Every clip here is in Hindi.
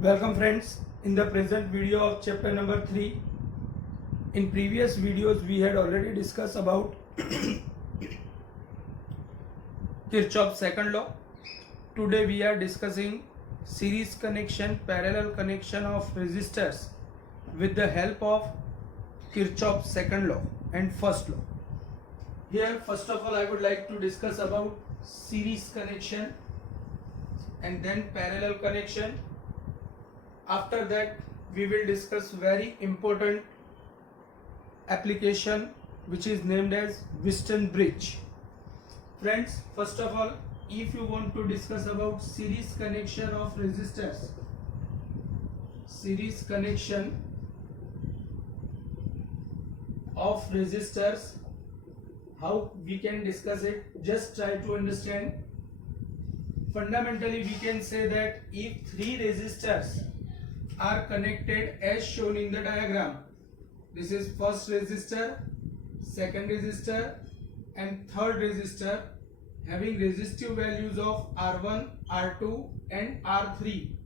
Welcome friends in the present video of chapter number 3. In previous videos we had already discussed about Kirchhoff's second law. Today we are discussing series connection, parallel connection of resistors with the help of Kirchhoff's second law and first law. Here first of all I would like to discuss about series connection and then parallel connection. After that we will discuss very important application which is named as Wheatstone bridge. Friends, first of all, if you want to discuss about series connection of resistors, how we can discuss it, just try to understand. Fundamentally we can say that if three resistors are connected as shown in the diagram, this is first resistor, second resistor and third resistor having resistive values of R1, R2 and R3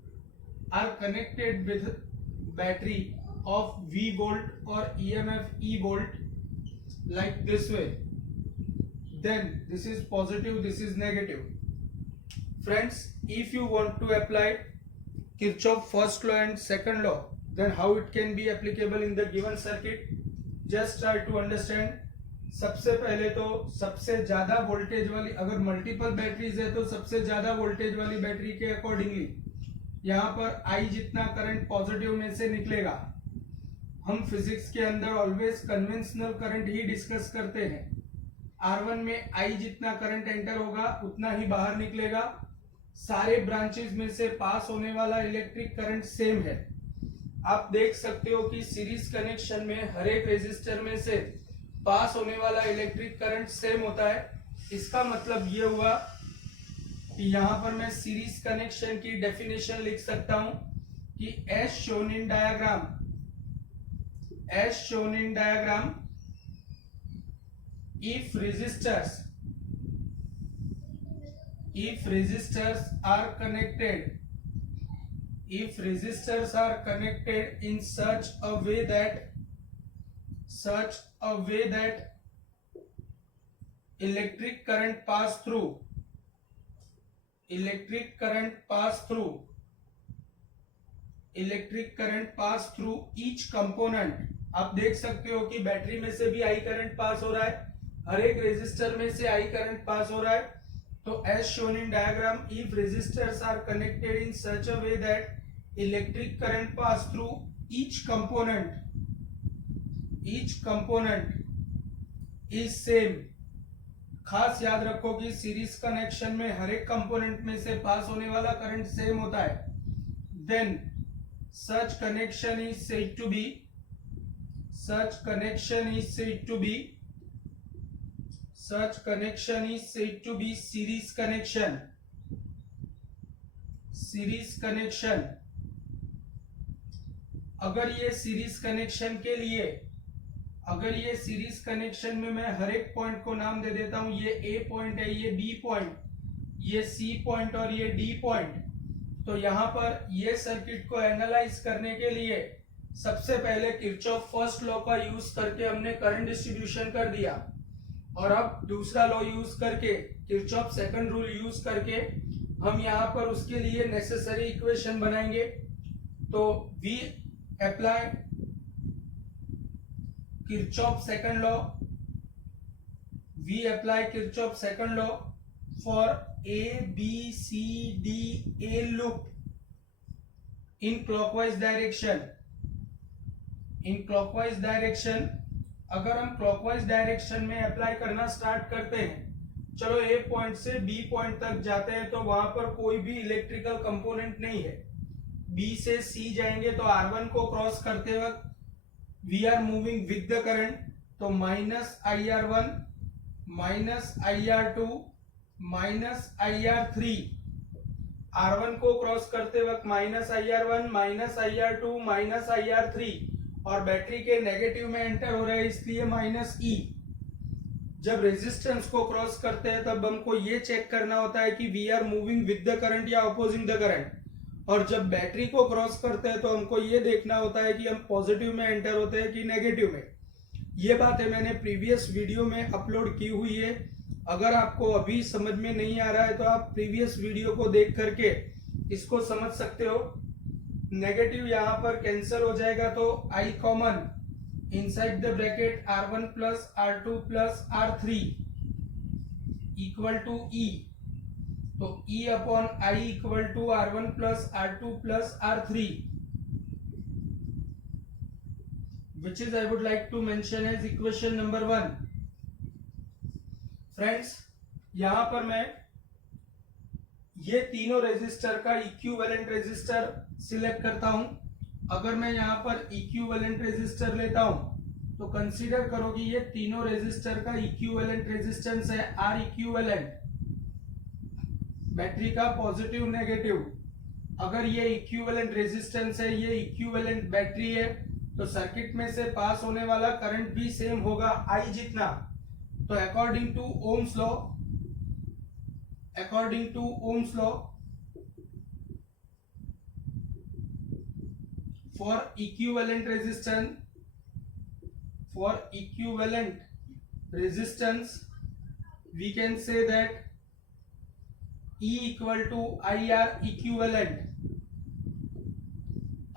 are connected with battery of V volt or EMF E volt like this way, then this is positive, this is negative. Friends, if you want to apply Kirchhoff first law and second law, then how it can be applicable in the given circuit, just try to understand. सबसे पहले तो सबसे ज्यादा वोल्टेज वाली, अगर मल्टीपल बैटरीज है तो सबसे ज्यादा वोल्टेज वाली बैटरी के अकॉर्डिंगली यहाँ पर I जितना करंट पॉजिटिव में से निकलेगा. हम फिजिक्स के अंदर ऑलवेज कन्वेंशनल करंट ही डिस्कस करते हैं. R1 में I जितना करंट एंटर होगा उतना ही बाहर निकलेगा. सारे ब्रांचेस में से पास होने वाला इलेक्ट्रिक करंट सेम है. आप देख सकते हो कि सीरीज कनेक्शन में हर एक रेजिस्टर में से पास होने वाला इलेक्ट्रिक करंट सेम होता है. इसका मतलब ये हुआ कि यहाँ पर मैं सीरीज कनेक्शन की डेफिनेशन लिख सकता हूं कि as shown in diagram, if resistors are connected in such a way that electric current pass through each component. आप देख सकते हो कि बैटरी में से भी I करंट पास हो रहा है, हर एक रेजिस्टर में से I करंट पास हो रहा है. तो as shown in diagram, if resistors are connected in such a way that electric current pass through each component is same. खास याद रखो कि सीरीज कनेक्शन में हर एक कंपोनेंट में से पास होने वाला करंट सेम होता है. Then such connection is said to be series connection. अगर ये सीरीज कनेक्शन में मैं हर एक पॉइंट को नाम दे देता हूं, ये A पॉइंट है, ये B पॉइंट, ये C पॉइंट और ये D पॉइंट, तो यहाँ पर ये सर्किट को एनालाइज करने के लिए सबसे पहले किरचॉफ फर्स्ट लॉ का यूज करके हमने करंट डिस्ट्रीब्यूशन कर दिया, और अब दूसरा लॉ यूज करके किरचॉफ सेकंड रूल यूज करके हम यहाँ पर उसके लिए नेसेसरी इक्वेशन बनाएंगे. तो we apply Kirchhoff second law for A, B, C, D, A loop in clockwise direction. अगर हम क्लॉकवाइज डायरेक्शन में अप्लाई करना स्टार्ट करते हैं, चलो A पॉइंट से B पॉइंट तक जाते हैं तो वहां पर कोई भी इलेक्ट्रिकल कंपोनेंट नहीं है. B से C जाएंगे तो R1 को क्रॉस करते वक्त we are moving with the current, तो minus IR1 minus IR2 minus IR3. R1 को क्रॉस करते वक्त minus IR1 minus IR2 minus IR3 और बैटरी के नेगेटिव में एंटर हो रहे हैं इसलिए माइनस E. जब रेजिस्टेंस को क्रॉस करते हैं तब हमको ये चेक करना होता है कि we are moving with the current या अपोजिंग द करंट. और जब बैटरी को क्रॉस करते हैं तो हमको ये देखना होता है कि हम पॉजिटिव में एंटर होते हैं कि नेगेटिव में। ये बातें मैंने प्रीवियस वीडियो में अपलोड की हुई है। अगर आपको अभी समझ में नहीं आ रहा है तो आप प्रीवियस वीडियो को देख करके इसको समझ सकते हो। नेगेटिव यहाँ पर कैंसिल हो जाएगा तो I common, inside the bracket R1 plus R2 plus R3 equal to E। तो E upon I equal to R1 plus R2 plus R3, which is I would like to mention as equation number 1. Friends, यहां पर मैं ये तीनों रेजिस्टर का इक्विवेलेंट रेजिस्टर सिलेक्ट करता हूं। अगर मैं यहां पर इक्विवेलेंट रेजिस्टर लेता हूं तो कंसीडर करो कि ये तीनों रेजिस्टर का इक्विवेलेंट रेजिस्टेंस है R इक्विवेलेंट, बैटरी का पॉजिटिव नेगेटिव। अगर ये इक्विवेलेंट रेजिस्टेंस है, ये इक्विवेलेंट बैटरी है, तो सर्किट में से पास होने वाला करंट भी सेम होगा I जितना। तो according to Ohm's law for equivalent resistance we can say that E equal to IR equivalent.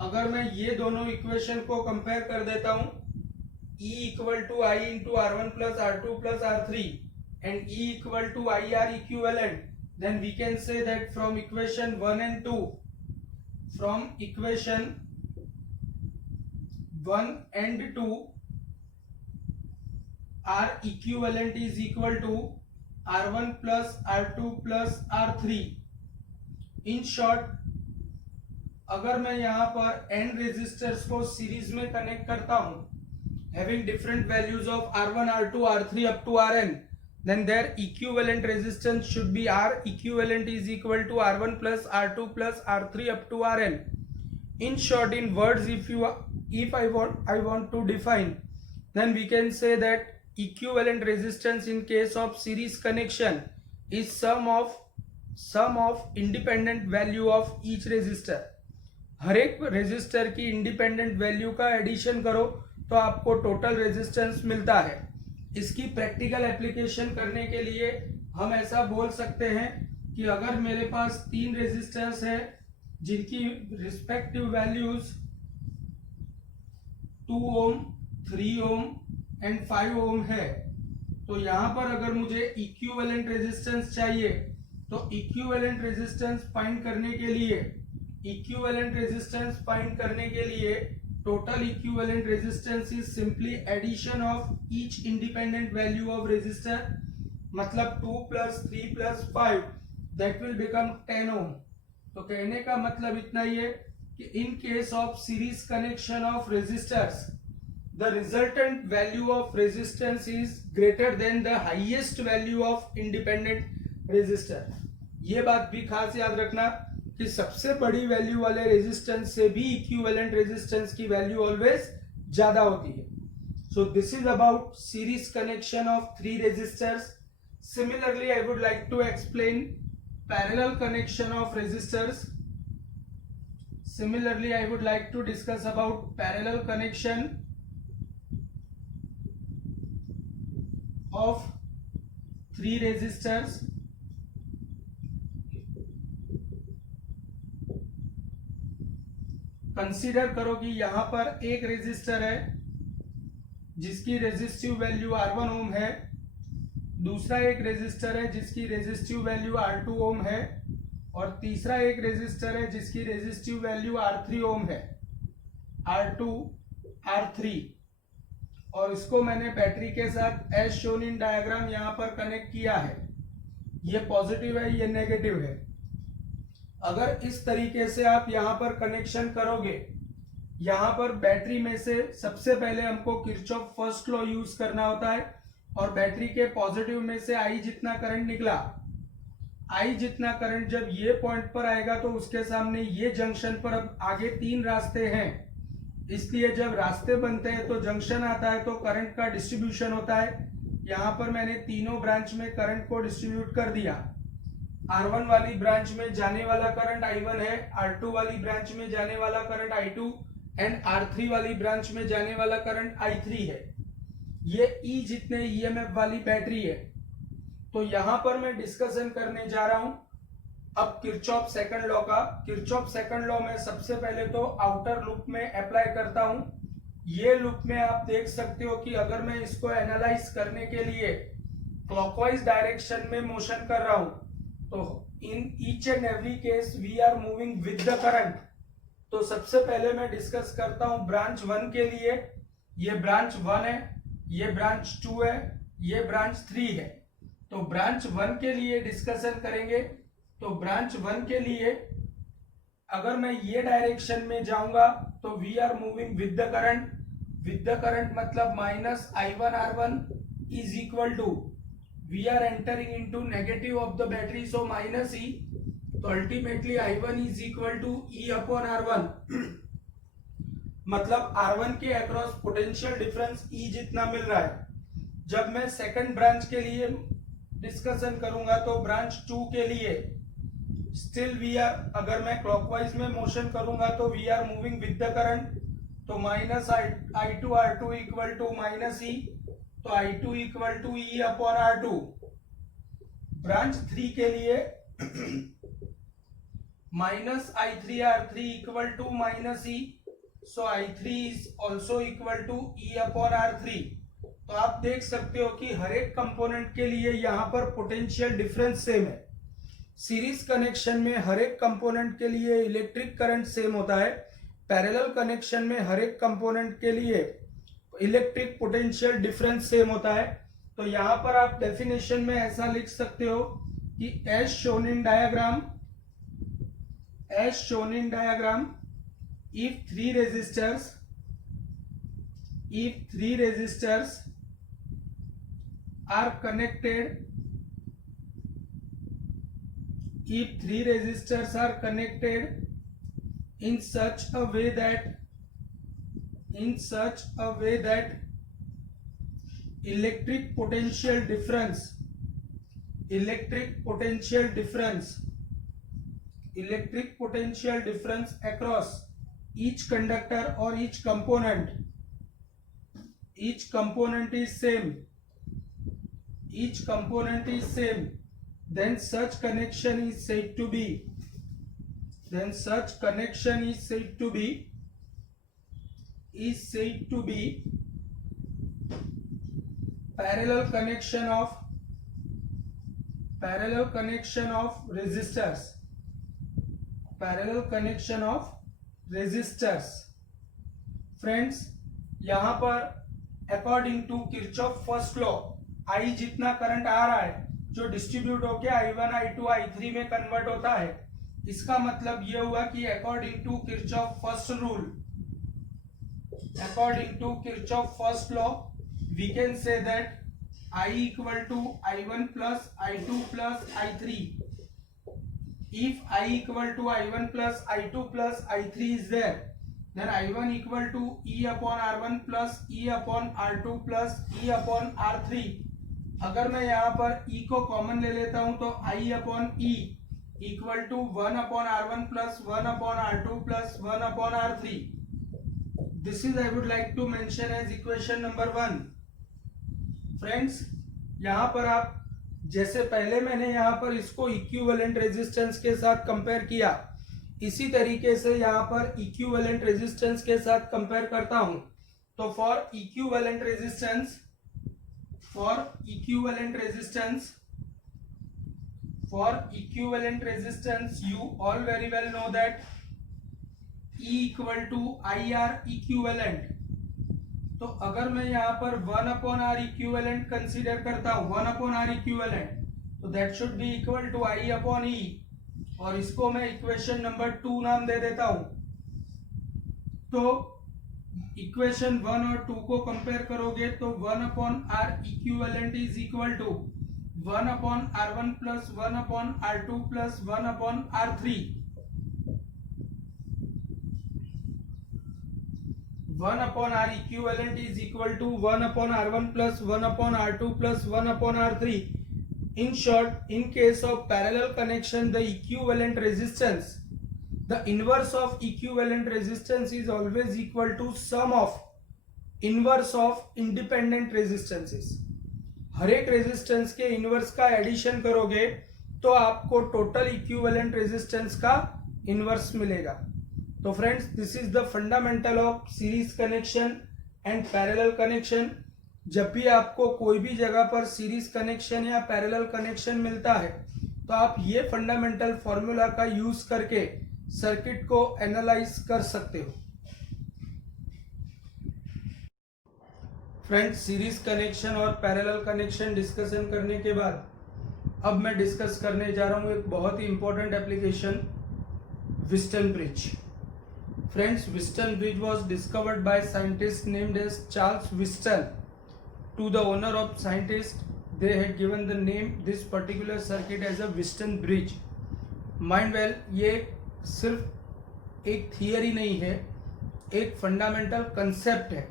अगर मैं ये दोनों इक्वेशन को कंपेयर कर देता हूं, E equal to I into R1 plus R2 plus R3 and E equal to IR equivalent, then we can say that from equation 1 and 2, from equation 1 and 2, R equivalent is equal to R1 plus R2 plus R3. In short, अगर मैं यहाँ पर n रेजिस्टर्स को सीरीज में कनेक्ट करता हूँ having different values of R1, R2, R3 up to Rn, then their equivalent resistance should be R equivalent is equal to R1 plus R2 plus R3 up to Rn. In short, in words, if I want to define, then we can say that equivalent resistance in case of series connection is sum of independent value of each resistor. हर एक रेजिस्टर की इंडिपेंडेंट वैल्यू का एडिशन करो तो आपको टोटल रेजिस्टेंस मिलता है। इसकी प्रैक्टिकल एप्लीकेशन करने के लिए हम ऐसा बोल सकते हैं कि अगर मेरे पास 3 रेजिस्टर्स है जिनकी respective values 2 ohm, 3 ohm and 5 ohm है, तो यहां पर अगर मुझे इक्विवेलेंट रेजिस्टेंस चाहिए तो इक्विवेलेंट रेजिस्टेंस फाइंड करने के लिए total equivalent resistance is simply addition of each independent value of resistor, मतलब 2 plus 3 plus 5 that will become 10 ohm. तो कहने का मतलब इतना ही है कि in case of series connection of resistors the resultant value of resistance is greater than the highest value of independent resistor। ये बात भी खास याद रखना कि सबसे बड़ी वैल्यू वाले रेजिस्टेंस से भी इक्विवेलेंट रेजिस्टेंस की वैल्यू ऑलवेज ज्यादा होती है। So this is about series connection of 3 resistors. Similarly I would like to explain parallel connection of resistors. Similarly, I would like to discuss about parallel connection of 3 resistors। Consider करो कि यहां पर एक रेजिस्टर है जिसकी रेजिस्टिव वैल्यू R1 ओम है, दूसरा एक रेजिस्टर है जिसकी रेजिस्टिव वैल्यू R2 ओम है, और तीसरा एक रेजिस्टर है जिसकी रेजिस्टिव वैल्यू R3 ओम है, R2, R3। और इसको मैंने बैटरी के साथ एज शोन इन डायग्राम यहां पर कनेक्ट किया है। ये पॉजिटिव है, ये नेगेटिव है। अगर इस तरीके से आप यहां पर कनेक्शन करोगे, यहां पर बैटरी में से सबसे पहले हमको किरचॉफ फर्स्ट लॉ यूज करना होता है, और बैटरी के पॉजिटिव में से I जितना करंट निकला, I जितना करंट जब ये पॉइंट पर आएगा तो उसके सामने ये जंक्शन पर अब आगे 3 रास्ते हैं, इसलिए जब रास्ते बनते हैं तो जंक्शन आता है तो करंट का डिस्ट्रीब्यूशन होता है। यहां पर मैंने तीनों ब्रांच में करंट को डिस्ट्रीब्यूट कर दिया। R1 वाली ब्रांच में जाने वाला करंट I1 है, R2 वाली ब्रांच में जाने वाला करंट I2 एंड R3 वाली ब्रांच में जाने वाला करंट I3 है। ये E जितने EMF वाली बैटरी है। तो यहां पर मैं डिस्कशन करने जा रहा हूं अब किरचॉफ सेकंड लॉ का। किरचॉफ सेकंड लॉ में सबसे पहले तो आउटर लूप में अप्लाई करता हूं। ये लूप में आप देख सकते हो कि अगर मैं इसको एनालाइज करने के लिए क्लॉकवाइज डायरेक्शन में मोशन कर रहा हूं तो in each and every case we are moving with the current. तो सबसे पहले मैं डिस्कस करता हूं ब्रांच 1 के लिए। ये ब्रांच 1 है, ये ब्रांच 2 है, ये ब्रांच 3 है। तो ब्रांच 1 के लिए डिस्कशन करेंगे। तो ब्रांच 1 के लिए अगर मैं ये डायरेक्शन में जाऊंगा तो we are moving with the current. With the current मतलब minus I1R1 is equal to we are entering into negative of the battery, so minus E। तो ultimately I1 is equal to E upon R1 मतलब R1 के अक्रॉस पोटेंशियल डिफरेंस E जितना मिल रहा है। जब मैं सेकंड ब्रांच के लिए डिस्कशन करूंगा तो ब्रांच 2 के लिए स्टिल वी आर, अगर मैं क्लॉकवाइज में मोशन करूंगा तो we are moving with the current. तो minus I2R2 equal to minus E, तो I2 equal to E upon R2। Branch 3 के लिए minus I3R3 equal to minus E, so I3 is also equal to E upon R3। तो आप देख सकते हो कि हर एक कंपोनेंट के लिए यहाँ पर पोटेंशियल डिफरेंस सेम है। सीरीज कनेक्शन में हर एक कंपोनेंट के लिए इलेक्ट्रिक करंट सेम होता है। पैरेलल कनेक्शन में हर एक कंपोनेंट के लिए इलेक्ट्रिक पोटेंशियल डिफरेंस सेम होता है। तो यहाँ पर आप डेफिनेशन में ऐसा लिख सकते हो कि as shown in diagram, if three resistors are connected, in such a way that electric potential difference across each conductor or each component is same, then such connection is said to be parallel connection of resistors। Friends, यहां पर according to Kirchhoff first law I जितना करंट आ रहा है जो डिस्ट्रीब्यूट होके I1, I2, I3 में कन्वर्ट होता है, इसका मतलब ये हुआ कि according to Kirchhoff first law we can say that I equal to I1 plus I2 plus I3. If I equal to I1 plus I2 plus I3 is there, then I1 equal to E upon R1 plus E upon R2 plus E upon R3। अगर मैं यहाँ पर E को कॉमन ले लेता हूँ तो I upon E equal to 1 upon R1 plus 1 upon R2 plus 1 upon R3। This is I would like to mention as equation number 1। Friends, यहाँ पर आप जैसे पहले मैंने यहाँ पर इसको इक्विवेलेंट रेजिस्टेंस के साथ कंपेयर किया, इसी तरीके से यहाँ पर इक्विवेलेंट रेजिस्टेंस के साथ कंपेयर करता हूं। तो for equivalent resistance you all very well know that E equal to IR equivalent। तो अगर मैं यहाँ पर 1 upon R equivalent कंसीडर करता हूँ, 1 upon R equivalent, तो that should be equal to I upon E, और इसको मैं इक्वेशन नंबर 2 नाम दे देता हूँ। तो इक्वेशन 1 और 2 को कंपेयर करोगे तो 1 upon R equivalent is equal to 1 upon R1 plus 1 upon R2 plus 1 upon R3। 1 upon R equivalent is equal to 1 upon R1 plus 1 upon R2 plus 1 upon R3। In short, in case of parallel connection, the equivalent resistance, the inverse of equivalent resistance is always equal to sum of inverse of independent resistances. हर एक रेजिस्टेंस के इनवर्स का एडिशन करोगे तो आपको टोटल इक्विवेलेंट रेजिस्टेंस का इनवर्स मिलेगा. तो friends, this is the fundamental of series connection and parallel connection. जब भी आपको कोई भी जगह पर सीरीज कनेक्शन या पैरेलल कनेक्शन मिलता है तो आप ये फंडामेंटल फॉर्मूला का यूज करके सर्किट को एनालाइज कर सकते हो. फ्रेंड्स, सीरीज कनेक्शन और पैरेलल कनेक्शन डिस्कशन करने के बाद अब मैं डिस्कस करने जा रहा हूं एक बहुत ही important application, Wheatstone bridge. Friends, Wheatstone bridge was discovered by scientist named as Charles Wheatstone. To the owner of scientist, they had given the name this particular circuit as a Wheatstone bridge. Mind well, ये सिर्फ एक थियरी नहीं है, एक फंडामेंटल कंसेप्ट है.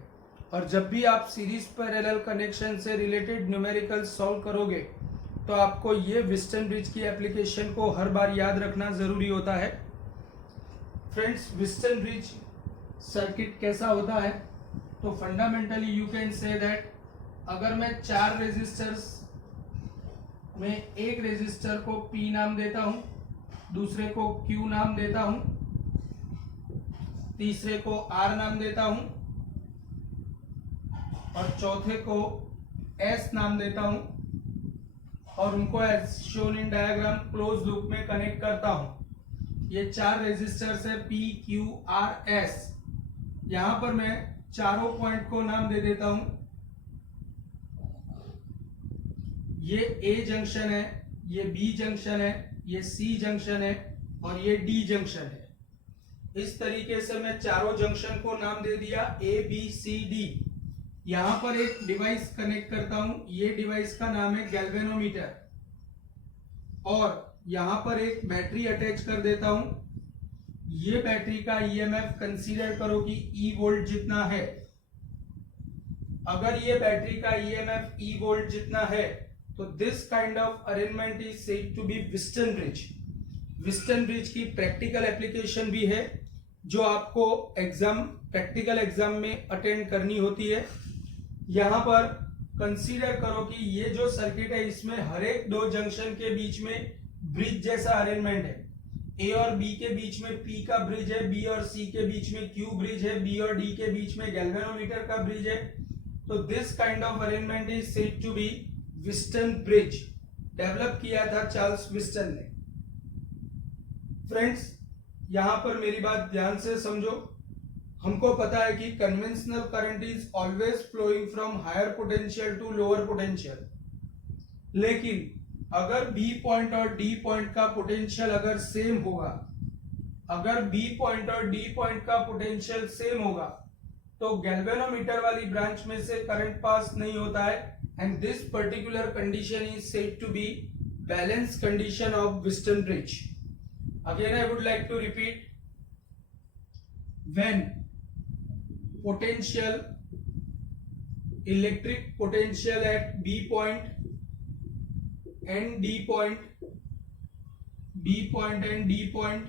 और जब भी आप सीरीज पैरेलल कनेक्शन से रिलेटेड न्यूमेरिकल सॉल्व करोगे तो आपको ये व्हिस्टन ब्रिज की एप्लीकेशन को हर बार याद रखना जरूरी होता है. फ्रेंड्स, व्हिस्टन ब्रिज सर्किट कैसा होता है? तो fundamentally you can say that अगर मैं 4 रेजिस्टर्स में एक रेजिस्टर को P नाम देता हूं, दूसरे को Q नाम देता हूं, तीसरे को R नाम देता हूं और चौथे को S नाम देता हूं और उनको as shown in diagram close loop में कनेक्ट करता हूं. ये 4 रेजिस्टर्स है P, Q, R, S. यहां पर मैं चारों पॉइंट को नाम दे देता हूं. ये A जंक्शन है, ये B जंक्शन है, ये C जंक्शन है और ये D जंक्शन है. इस तरीके से मैं चारों जंक्शन को नाम दे दिया A, B, C, D. यहां पर एक डिवाइस कनेक्ट करता हूं. ये डिवाइस का नाम है गैल्वेनोमीटर और यहां पर एक बैटरी अटैच कर देता हूं. ये बैटरी का EMF कंसीडर करो कि E वोल्ट जितना है. अगर ये बैटरी का EMF E वोल्ट जितना है तो this kind of arrangement is said to be Wheatstone bridge. Wheatstone bridge की प्रैक्टिकल एप्लीकेशन भी है जो आपको प्रैक्टिकल एग्जाम में अटेंड करनी होती है. यहां पर कंसीडर करो कि ये जो सर्किट है इसमें हर एक 2 जंक्शन के बीच में ब्रिज जैसा अरेंजमेंट है. A और B के बीच में P का ब्रिज है, B और C के बीच में Q ब्रिज है, B और D के बीच में गैल्वेनोमीटर का ब्रिज है. तो this kind of arrangement is said to be Wheatstone bridge. Develop किया था चार्ल्स व्हिस्टन ने. फ्रेंड्स, यहां पर मेरी बात ध्यान से समझो. हमको पता है कि conventional current is always flowing from higher potential to lower potential. लेकिन अगर B पॉइंट और D पॉइंट का पोटेंशियल अगर सेम होगा, अगर B पॉइंट और D पॉइंट का पोटेंशियल सेम होगा तो गैल्वेनोमीटर वाली ब्रांच में से करंट पास नहीं होता है. And this particular condition is said to be balanced condition of Wheatstone bridge. Again, I would like to repeat, when potential, electric potential at B point and D point, B point and D point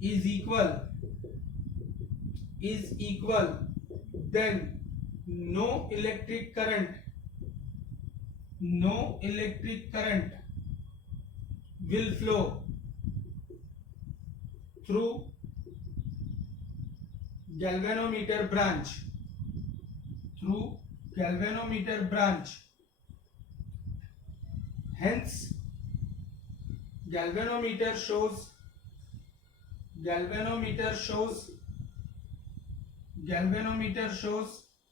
is equal, then no electric current will flow through galvanometer branch. Hence, galvanometer shows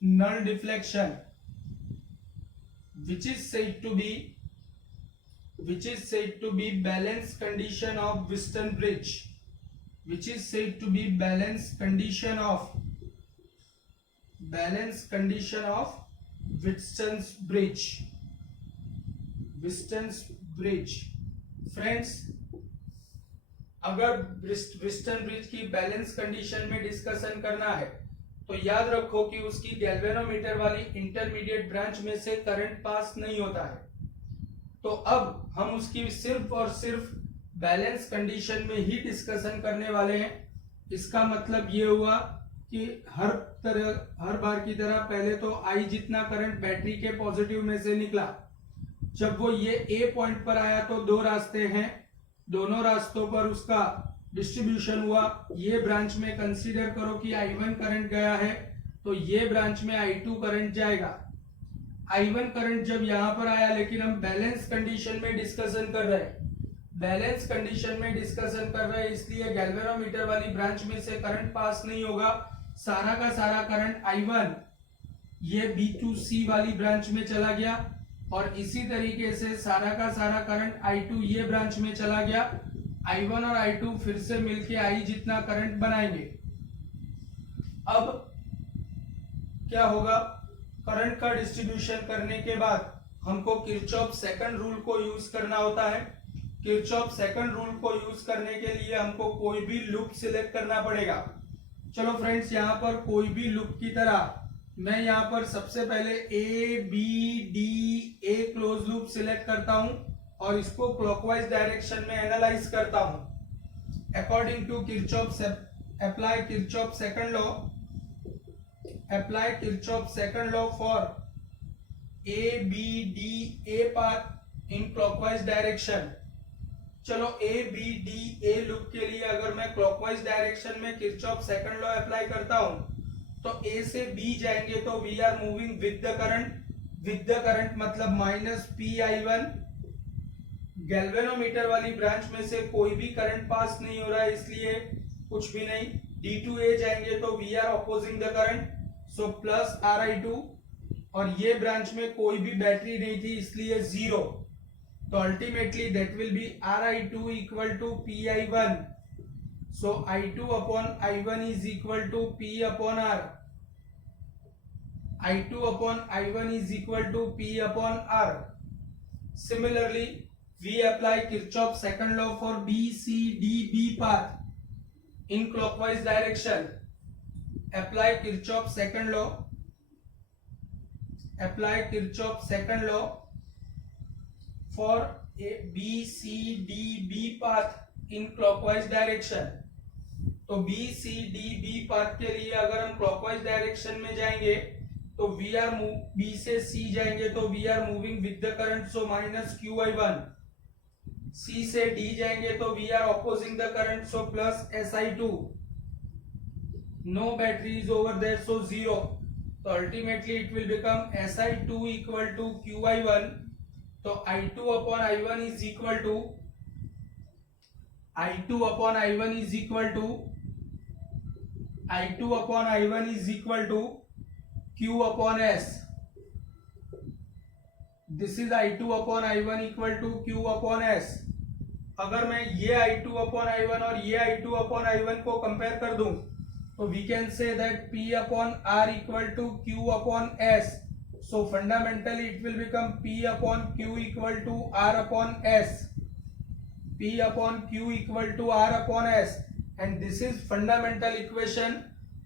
null deflection, which is said to be balanced condition of Wheatstone bridge. Wheatstone's bridge. Friends, अगर व्हिस्टन ब्रिज की बैलेंस कंडीशन में डिस्कशन करना है तो याद रखो कि उसकी गैल्वेनोमीटर वाली इंटरमीडिएट ब्रांच में से करंट पास नहीं होता है. तो अब हम उसकी सिर्फ और सिर्फ बैलेंस कंडीशन में ही डिस्कशन करने वाले हैं। इसका मतलब ये हुआ कि हर बार की तरह पहले तो आई जितना करंट बैटरी के पॉजिटिव में से निकला, जब वो ये ए पॉइंट पर आया तो दो रास्ते हैं, दोनों रास्तों पर उसका डिस्ट्रीब्यूशन हुआ। ये ब्रांच में कंसीडर करो कि I1 करंट गया है, तो ये ब्रांच में I2 करंट जाएगा। I1 करंट जब यहां पर आया, लेकिन हम बैलेंस कंडीशन में डिस्कशन कर रहे हैं, बैलेंस कंडीशन में डिस्कशन कर रहे हैं, इसलिए गैल्वेनोमीटर वाली ब्रांच में से करंट पास नहीं होगा। सारा का सारा करंट I1 ये B2C वाली ब्रांच में चला गया, और इसी तरीके से सारा का सारा करंट I2 ये ब्रांच में चला गया। I1 और I2 फिर से मिलके I जितना करंट बनाएंगे। अब क्या होगा, करंट का डिस्ट्रीब्यूशन करने के बाद हमको किरचॉफ सेकंड रूल को यूज करना होता है। किरचॉफ सेकंड रूल को यूज करने के लिए हमको कोई भी लूप सिलेक्ट करना पड़ेगा। चलो फ्रेंड्स, यहाँ पर कोई भी लूप की तरह मैं यहाँ पर सबसे पहले A B D A close loop select करता हूं और इसको क्लॉकवाइज डायरेक्शन में एनालाइज करता हूं। According to Kirchhoff apply Kirchhoff second law, apply Kirchhoff second law for A B D A path in clockwise direction. चलो A B D A loop के लिए अगर मैं क्लॉकवाइज डायरेक्शन में किरचॉफ सेकंड लॉ अप्लाई करता हूं, तो ए से बी जाएंगे तो we are moving with the current मतलब माइनस PI1। गैल्वेनोमीटर वाली ब्रांच में से कोई भी करंट पास नहीं हो रहा है, इसलिए कुछ भी नहीं। D2A जाएंगे तो we are opposing the current, so plus RI2, और ये ब्रांच में कोई भी बैटरी नहीं थी इसलिए 0, तो ultimately that will be RI2 equal to PI1। So I2 upon I1 is equal to P upon R. I2 upon I1 is equal to P upon R. Similarly, we apply Kirchhoff's second law for B, C, D, B path in clockwise direction. Apply Kirchhoff's second law. Apply Kirchhoff's second law for a B, C, D, B path in clockwise direction. तो B, C, D, B path के लिए अगर हम क्लॉकवाइज डायरेक्शन में जाएंगे तो B से C जाएंगे तो we are moving with the current, so minus QI1। C से D जाएंगे तो we are opposing the current, so plus SI2। No battery is over there, so 0, तो ultimately it will become SI2 equal to QI1। तो I2 upon I1 is equal to I2 upon I1 is equal to I2 upon I1 is equal to Q upon S. This is I2 upon I1 equal to Q upon S. अगर मैं ये I2 upon I1 और ये I2 upon I1 को कंपेयर कर दूं, तो we can say that P upon R equal to Q upon S. So fundamentally it will become P upon Q equal to R upon S. P upon Q equal to R upon S, and this is fundamental equation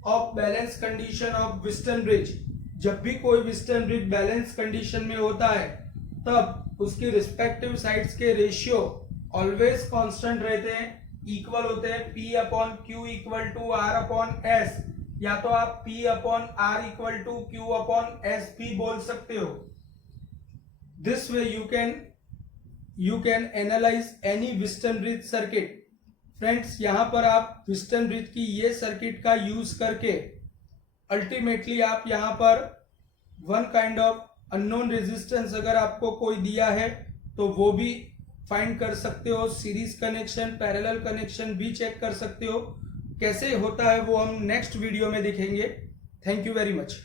of balance condition of Wheatstone bridge. जब भी कोई Wheatstone bridge बैलेंस कंडीशन में होता है तब उसकी रिस्पेक्टिव साइड्स के रेशियो ऑलवेज कांस्टेंट रहते हैं, इक्वल होते हैं। P upon Q equal to R upon S, या तो आप P upon R equal to Q अपॉन S भी बोल सकते हो। This way you can analyze any Wheatstone bridge circuit. Friends, यहाँ पर आप Wheatstone bridge की ये सर्किट का यूज करके अल्टीमेटली आप यहाँ पर one kind of unknown resistance अगर आपको कोई दिया है तो वो भी फाइंड कर सकते हो। सीरीज कनेक्शन, पैरेलल कनेक्शन भी चेक कर सकते हो। कैसे होता है वो हम नेक्स्ट वीडियो में दिखेंगे। Thank you very much.